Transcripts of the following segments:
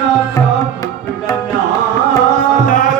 ਨਿਚਾ ਸਭ ਦਾ ਕੁਰਬਾਨ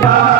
Bye.